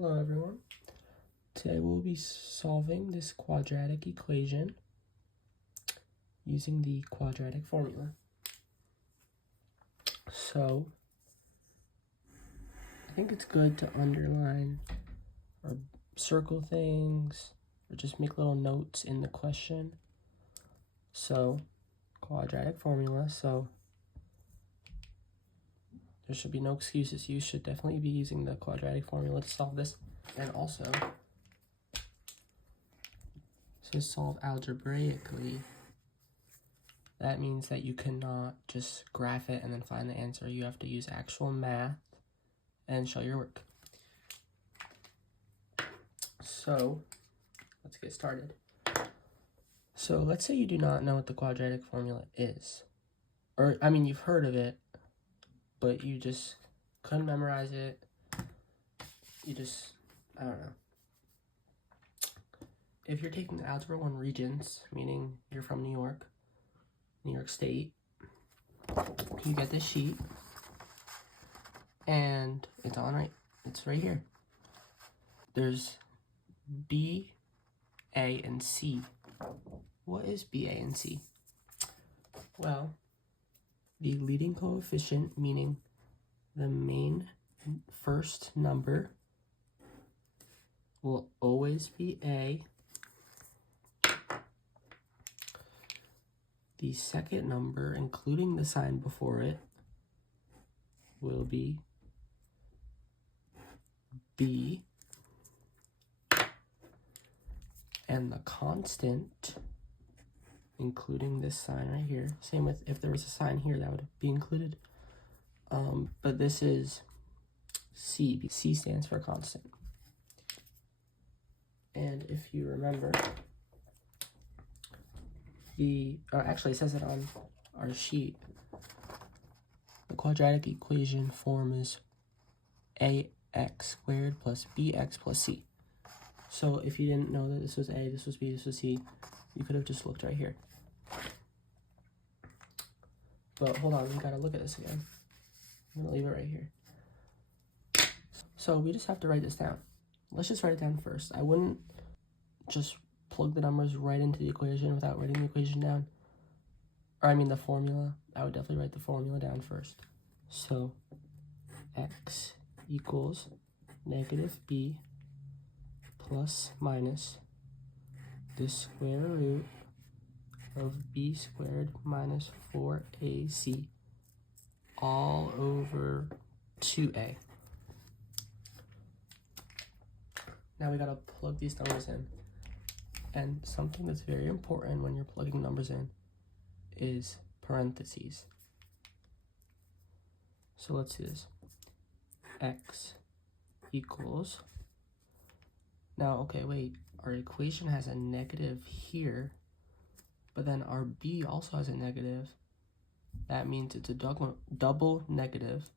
Hello everyone. Today we'll be solving this quadratic equation using the quadratic formula. So I think it's good to underline or circle things or just make little notes in the question. So quadratic formula, so there should be no excuses. You should definitely be using the quadratic formula to solve this. And also, to solve algebraically, that means that you cannot just graph it and then find the answer. You have to use actual math and show your work. So let's get started. So let's say you do not know what the quadratic formula is. Or, I mean, you've heard of it, but you just couldn't memorize it. I don't know. If you're taking Algebra I Regents, meaning you're from New York State, you get this sheet, and it's right here. There's B, A, and C. What is B, A, and C? Well, the leading coefficient, meaning the main first number, will always be A. The second number, including the sign before it, will be B. And the constant, including this sign right here, same with if there was a sign here, that would be included. But this is C. C stands for constant. And if you remember, actually it says it on our sheet, the quadratic equation form is ax squared plus bx plus c. So if you didn't know that this was a, this was b, this was c, you could have just looked right here. But hold on, we gotta look at this again. I'm gonna leave it right here. So we just have to write this down. Let's just write it down first. I wouldn't just plug the numbers right into the equation without writing the equation down. Or I mean the formula. I would definitely write the formula down first. So x equals negative b plus minus the square root of b squared minus 4ac all over 2a. Now we gotta plug these numbers in. And something that's very important when you're plugging numbers in is parentheses. So let's do this. X equals, now okay, wait, our equation has a negative here, but then our b also has a negative. That means it's a double negative,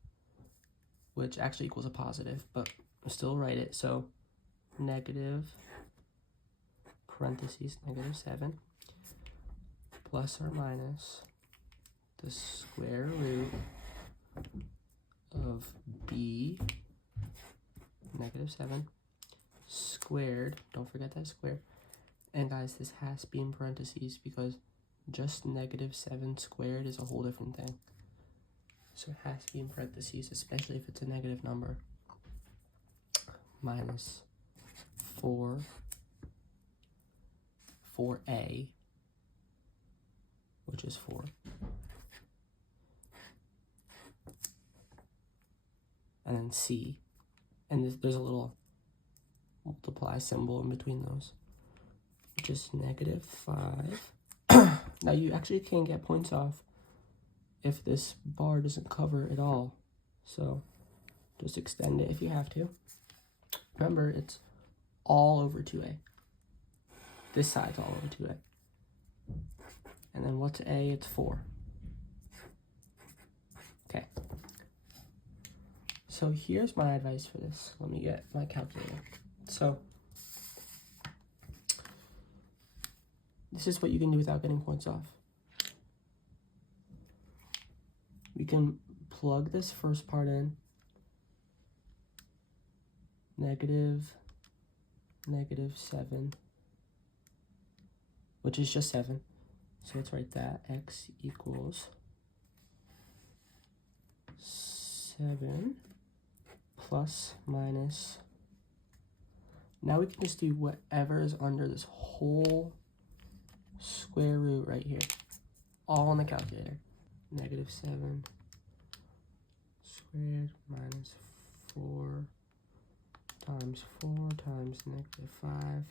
which actually equals a positive, but I'll still write it. So negative parentheses negative 7 plus or minus the square root of b negative 7 squared, don't forget that square, and guys, this has to be in parentheses because just negative 7 squared is a whole different thing, so it has to be in parentheses, especially if it's a negative number, minus 4a, which is 4, and then c, and there's a little multiply symbol in between those, which is negative 5. Now you actually can get points off if this bar doesn't cover it all, so just extend it if you have to. Remember, it's all over 2a. This side's all over 2a. And then what's a? It's 4. Okay. So here's my advice for this. Let me get my calculator. So this is what you can do without getting points off. We can plug this first part in. -7, which is just 7. So let's write that. X equals 7 plus minus. Now we can just do whatever is under this whole square root right here, all in the calculator. -7 squared minus 4 times 4 times -5.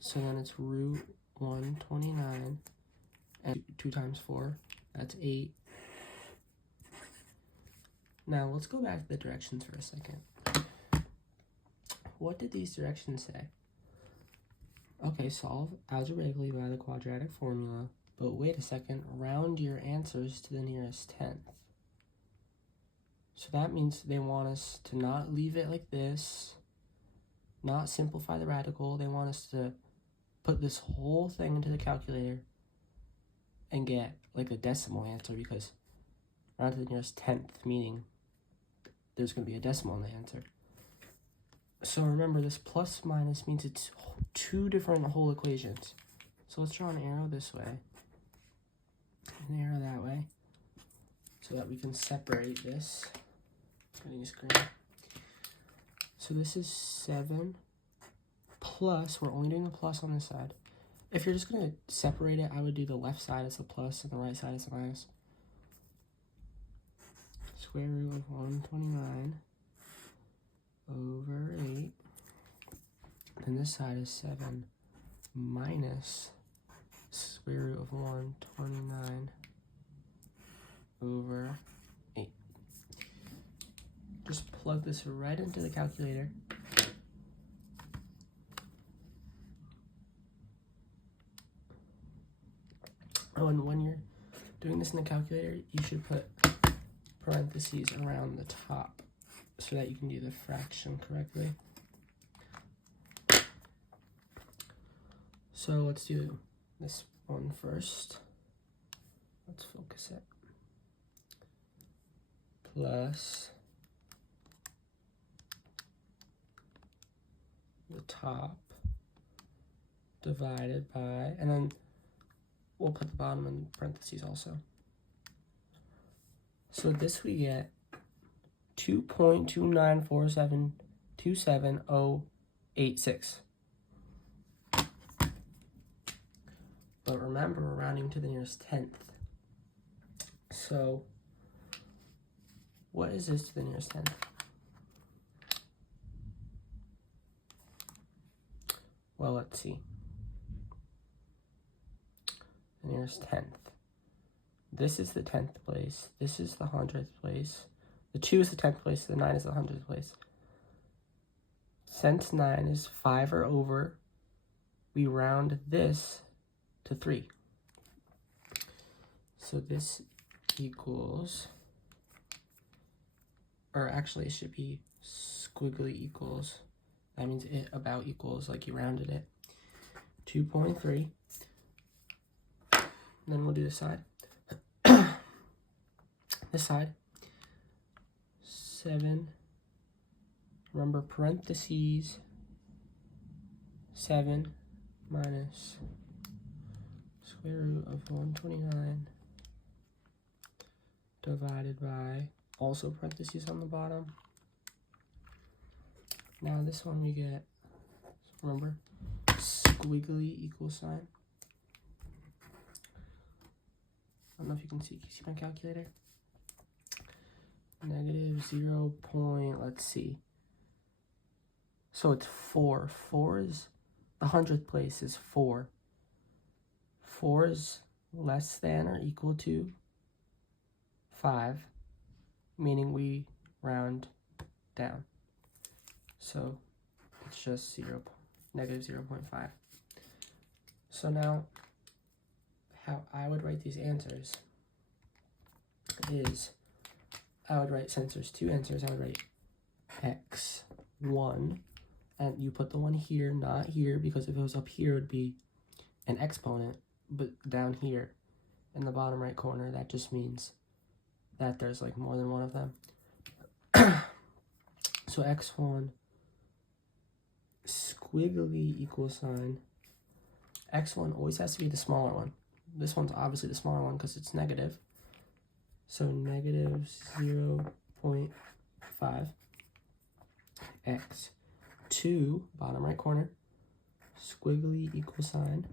So then it's root 129, and 2 times 4, that's 8. Now let's go back to the directions for a second. What did these directions say? Okay, solve algebraically by the quadratic formula, but wait a second, round your answers to the nearest tenth. So that means they want us to not leave it like this, not simplify the radical. They want us to put this whole thing into the calculator and get like a decimal answer, because round to the nearest tenth, meaning there's going to be a decimal in the answer. So remember, this plus minus means it's 2 different whole equations. So let's draw an arrow this way, an arrow that way, so that we can separate this. So this is 7 plus, we're only doing the plus on this side. If you're just going to separate it, I would do the left side as a plus and the right side as a minus. Square root of 129 over 8. Then this side is 7 minus square root of 129 over 8. Just plug this right into the calculator. Oh, and when you're doing this in the calculator, you should put parentheses around the top so that you can do the fraction correctly. So let's do this one first. Let's focus it. Plus the top divided by, and then we'll put the bottom in parentheses also. So this we get 2.294727086. But remember, we're rounding to the nearest tenth. So what is this to the nearest tenth? Well, let's see. The nearest tenth. This is the 10th place. This is the 100th place. The 2 is the 10th place. The 9 is the 100th place. Since 9 is 5 or over, we round this to 3. So this equals, or actually it should be squiggly equals. That means it about equals, like you rounded it. 2.3. Then we'll do this side. This side, 7, remember parentheses, 7 minus square root of 129 divided by, also parentheses on the bottom. Now this one we get, remember, squiggly equal sign. I don't know if you can see my calculator? -0 point, let's see. So it's 4. 4 is, the 100th place is 4. 4 is less than or equal to 5, meaning we round down. So it's just -0.5. So now, how I would write these answers is, I would write, since there's 2 answers, I would write x1, and you put the 1 here, not here, because if it was up here, it would be an exponent, but down here in the bottom right corner, that just means that there's like more than one of them. So x1 squiggly equal sign. X1 always has to be the smaller one. This one's obviously the smaller one because it's negative. So negative 0.5. X2, bottom right corner, squiggly equal sign.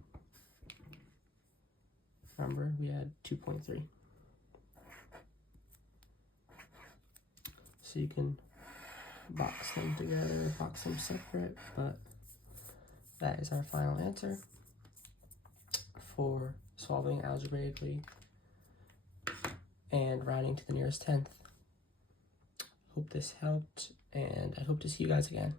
Remember, we had 2.3. So you can box them together, box them separate, but that is our final answer for solving algebraically and rounding to the nearest tenth. Hope this helped, and I hope to see you guys again.